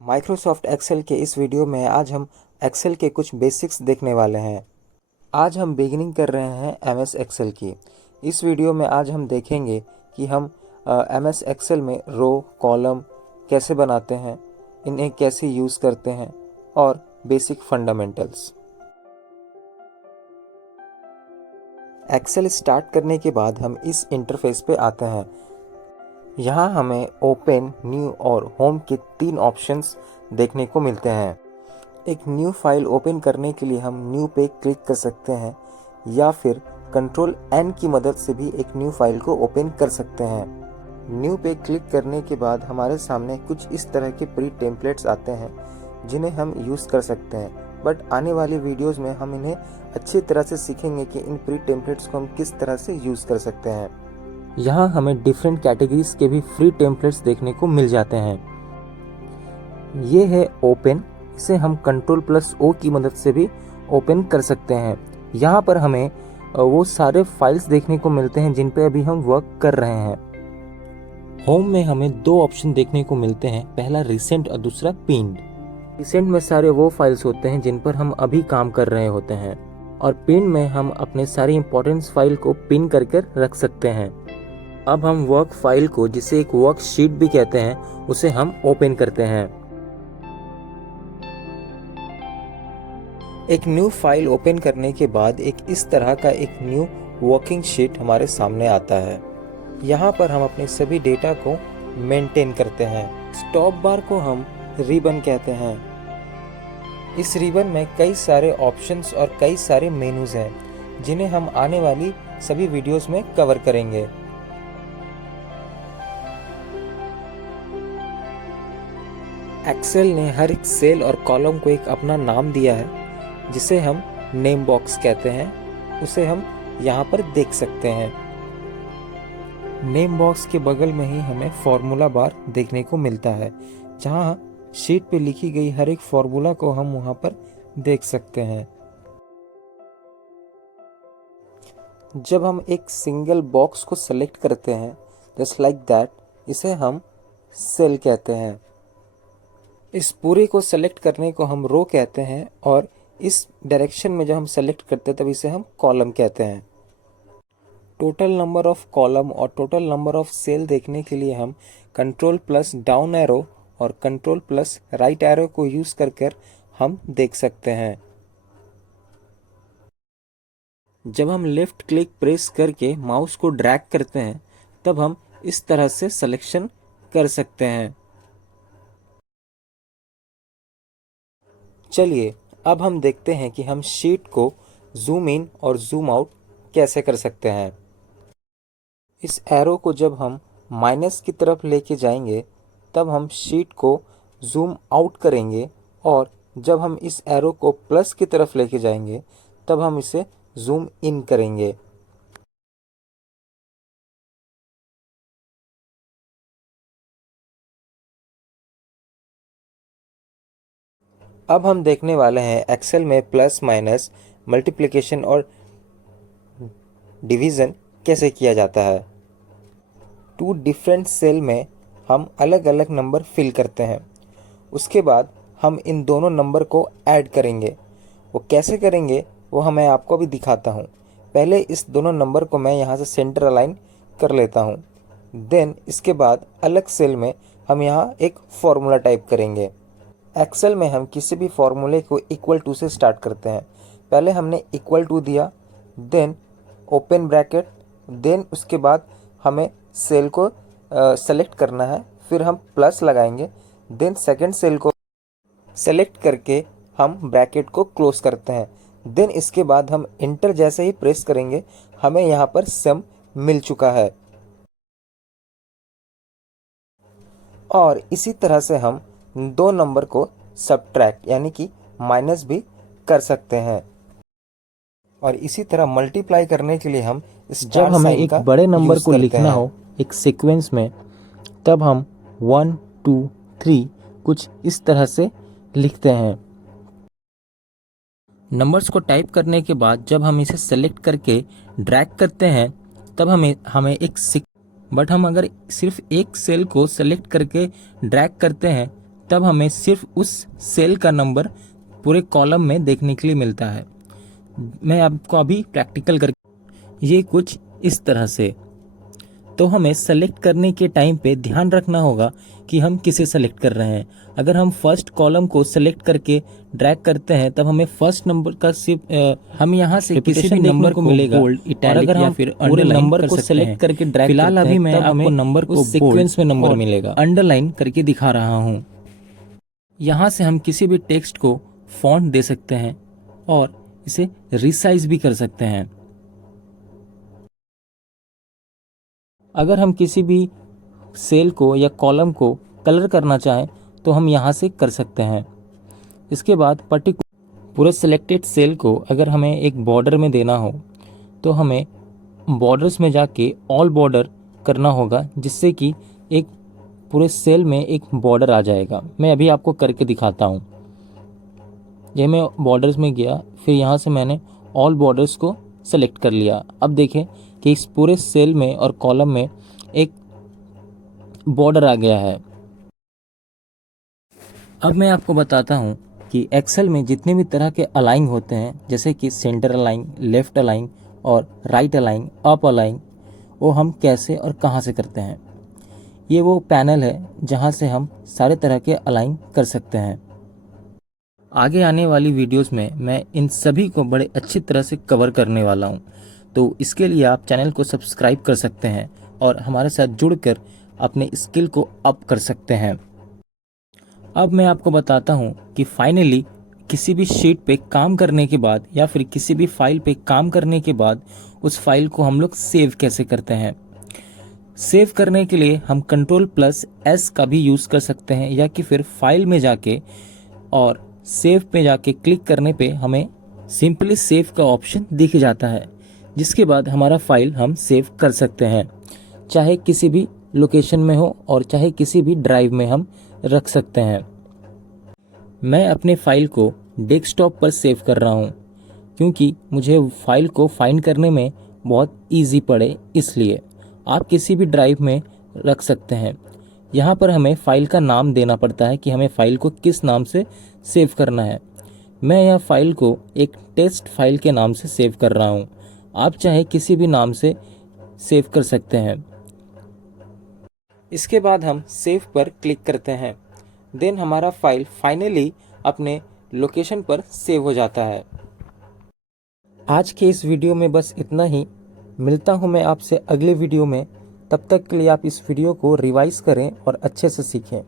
Microsoft Excel के इस video में आज हम एक्सेल के कुछ बेसिक्स देखने वाले हैं। आज हम बिगिनिंग कर रहे हैं एमएस एक्सेल की। इस वीडियो में आज हम देखेंगे कि हम एमएस एक्सेल में रो कॉलम कैसे बनाते हैं, इन्हें कैसे यूज़ करते हैं और बेसिक फंडामेंटल्स। एक्सेल स्टार्ट करने के बाद हम इस इंटरफेस पे आते हैं। यहाँ हमें ओपन, न्यू और होम के 3 ऑप्शंस देखने को मिलते हैं। एक न्यू फाइल ओपन करने के लिए हम न्यू पे क्लिक कर सकते हैं या फिर कंट्रोल एन की मदद से भी एक न्यू फाइल को ओपन कर सकते हैं। न्यू पे क्लिक करने के बाद हमारे सामने कुछ इस तरह के प्री टेम्पलेट्स आते हैं जिन्हें हम यूज़ कर सकते हैं, बट आने वाली वीडियोस में हम इन्हें अच्छी तरह से सीखेंगे कि इन प्री टेम्पलेट्स को हम किस तरह से यूज़ कर सकते हैं। यहाँ हमें डिफरेंट कैटेगरीज के भी फ्री टेम्पलेट्स देखने को मिल जाते हैं। ये है ओपन, इसे हम कंट्रोल+O की मदद से भी ओपन कर सकते हैं। यहाँ पर हमें वो सारे फाइल्स देखने को मिलते हैं जिन पे अभी हम वर्क कर रहे हैं। होम में हमें 2 ऑप्शन देखने को मिलते हैं, पहला रिसेंट और दूसरा पिन्ड। रिसेंट में सारे वो फाइल्स होते हैं जिन पर हम अभी काम कर रहे होते हैं और पिन में हम अपने सारी इंपॉर्टेंस फाइल को पिन करके रख सकते हैं। अब हम वर्क फाइल को, जिसे एक वर्कशीट भी कहते हैं, उसे हम ओपन करते हैं। एक न्यू फाइल ओपन करने के बाद एक इस तरह का एक न्यू वर्किंग शीट हमारे सामने आता है। यहाँ पर हम अपने सभी डेटा को मेंटेन करते हैं। स्टॉप बार को हम रिबन कहते हैं। इस रिबन में कई सारे ऑप्शंस और कई सारे मेनूज हैं जिन्हें हम आने वाली सभी वीडियोस में कवर करेंगे। एक्सेल ने हर एक सेल और कॉलम को एक अपना नाम दिया है जिसे हम नेम बॉक्स कहते हैं। उसे हम यहाँ पर देख सकते हैं। नेम बॉक्स के बगल में ही हमें फॉर्मूला बार देखने को मिलता है, जहाँ शीट पे लिखी गई हर एक फॉर्मूला को हम वहाँ पर देख सकते हैं। जब हम एक सिंगल बॉक्स को सेलेक्ट करते हैं, जस्ट लाइक दैट, इसे हम सेल कहते हैं। इस पूरे को सेलेक्ट करने को हम रो कहते हैं और इस डायरेक्शन में जब हम सेलेक्ट करते हैं तब इसे हम कॉलम कहते हैं। टोटल नंबर ऑफ कॉलम और टोटल नंबर ऑफ सेल देखने के लिए हम कंट्रोल+डाउन एरो और कंट्रोल+राइट एरो को यूज कर हम देख सकते हैं। जब हम लेफ्ट क्लिक प्रेस करके माउस को ड्रैग करते हैं तब हम इस तरह से सिलेक्शन कर सकते हैं। चलिए अब हम देखते हैं कि हम शीट को जूम इन और जूम आउट कैसे कर सकते हैं। इस एरो को जब हम माइनस की तरफ लेके जाएंगे तब हम शीट को जूम आउट करेंगे और जब हम इस एरो को प्लस की तरफ लेके जाएंगे तब हम इसे जूम इन करेंगे। अब हम देखने वाले हैं एक्सेल में प्लस, माइनस, मल्टीप्लिकेशन और डिवीज़न कैसे किया जाता है। 2 डिफरेंट सेल में हम अलग अलग नंबर फिल करते हैं। उसके बाद हम इन दोनों नंबर को ऐड करेंगे। वो कैसे करेंगे वो मैं आपको भी दिखाता हूँ। पहले इस दोनों नंबर को मैं यहाँ से सेंटर अलाइन कर लेता हूँ। देन इसके बाद अलग सेल में हम यहाँ एक फॉर्मूला टाइप करेंगे। एक्सेल में हम किसी भी फॉर्मूले को इक्वल टू से स्टार्ट करते हैं। पहले हमने इक्वल टू दिया, देन ओपन ब्रैकेट, देन उसके बाद हमें सेल को सेलेक्ट करना है, फिर हम प्लस लगाएंगे, देन सेकंड सेल को सेलेक्ट करके हम ब्रैकेट को क्लोज करते हैं। देन इसके बाद हम इंटर जैसे ही प्रेस करेंगे हमें यहाँ पर सम मिल चुका है। और इसी तरह से हम 2 नंबर को सब्ट्रैक्ट यानी कि माइनस भी कर सकते हैं। और इसी तरह मल्टीप्लाई करने के लिए हम जब हमें एक बड़े नंबर को लिखना हो एक सीक्वेंस में तब हम 1 2 3 कुछ इस तरह से लिखते हैं। नंबर्स को टाइप करने के बाद जब हम इसे सेलेक्ट करके ड्रैग करते हैं तब हमें बट हम अगर सिर्फ एक सेल को सेलेक्ट करके ड्रैग करते हैं तब हमें सिर्फ उस सेल का नंबर पूरे कॉलम में देखने के लिए मिलता है। मैं आपको अभी प्रैक्टिकल करके ये कुछ इस तरह से। तो हमें सेलेक्ट करने के टाइम पे ध्यान रखना होगा कि हम किसे सेलेक्ट कर रहे हैं। अगर हम फर्स्ट कॉलम को सेलेक्ट करके ड्रैग करते हैं तब हमें फर्स्ट नंबर का सिर्फ हम यहाँ से किसी भी नंबर को मिलेगा बोल्ड, इटैलिक या फिर पूरे नंबर को सेलेक्ट करके ड्रैग फिलहाल अभी मैं आपको नंबर को सीक्वेंस में नंबर मिलेगा अंडरलाइन करके दिखा रहा हूँ। यहाँ से हम किसी भी टेक्स्ट को फॉन्ट दे सकते हैं और इसे रिसाइज भी कर सकते हैं। अगर हम किसी भी सेल को या कॉलम को कलर करना चाहें तो हम यहाँ से कर सकते हैं। इसके बाद पूरे सिलेक्टेड सेल को अगर हमें एक बॉर्डर में देना हो तो हमें बॉर्डर्स में जाके ऑल बॉर्डर करना होगा, जिससे कि एक पूरे सेल में एक बॉर्डर आ जाएगा। मैं अभी आपको करके दिखाता हूँ। ये मैं बॉर्डर्स में गया, फिर यहाँ से मैंने ऑल बॉर्डर्स को सेलेक्ट कर लिया। अब देखें कि इस पूरे सेल में और कॉलम में एक बॉर्डर आ गया है। अब मैं आपको बताता हूँ कि एक्सेल में जितने भी तरह के अलाइन होते हैं, जैसे कि सेंटर अलाइन, लेफ्ट अलाइन और राइट अलाइन, अप अलाइन, वो हम कैसे और कहाँ से करते हैं। ये वो पैनल है जहाँ से हम सारे तरह के अलाइन कर सकते हैं। आगे आने वाली वीडियोस में मैं इन सभी को बड़े अच्छी तरह से कवर करने वाला हूँ, तो इसके लिए आप चैनल को सब्सक्राइब कर सकते हैं और हमारे साथ जुड़कर अपने स्किल को अप कर सकते हैं। अब मैं आपको बताता हूँ कि फाइनली किसी भी शीट पे काम करने के बाद या फिर किसी भी फाइल पे काम करने के बाद उस फाइल को हम लोग सेव कैसे करते हैं। सेव करने के लिए हम Ctrl+S का भी यूज़ कर सकते हैं, या कि फिर फाइल में जाके और सेव पे जाके क्लिक करने पे हमें सिंपली सेव का ऑप्शन दिख जाता है, जिसके बाद हमारा फाइल हम सेव कर सकते हैं, चाहे किसी भी लोकेशन में हो और चाहे किसी भी ड्राइव में हम रख सकते हैं। मैं अपने फाइल को डेस्कटॉप पर सेव कर रहा हूँ क्योंकि मुझे फाइल को फाइंड करने में बहुत इजी पड़े, इसलिए आप किसी भी ड्राइव में रख सकते हैं। यहाँ पर हमें फाइल का नाम देना पड़ता है कि हमें फाइल को किस नाम से सेव करना है। मैं यह फाइल को एक टेस्ट फाइल के नाम से सेव कर रहा हूँ। आप चाहे किसी भी नाम से सेव कर सकते हैं। इसके बाद हम सेव पर क्लिक करते हैं, देन हमारा फाइल फाइनली अपने लोकेशन पर सेव हो जाता है। आज के इस वीडियो में बस इतना ही। मिलता हूँ मैं आपसे अगले वीडियो में। तब तक के लिए आप इस वीडियो को रिवाइज करें और अच्छे से सीखें।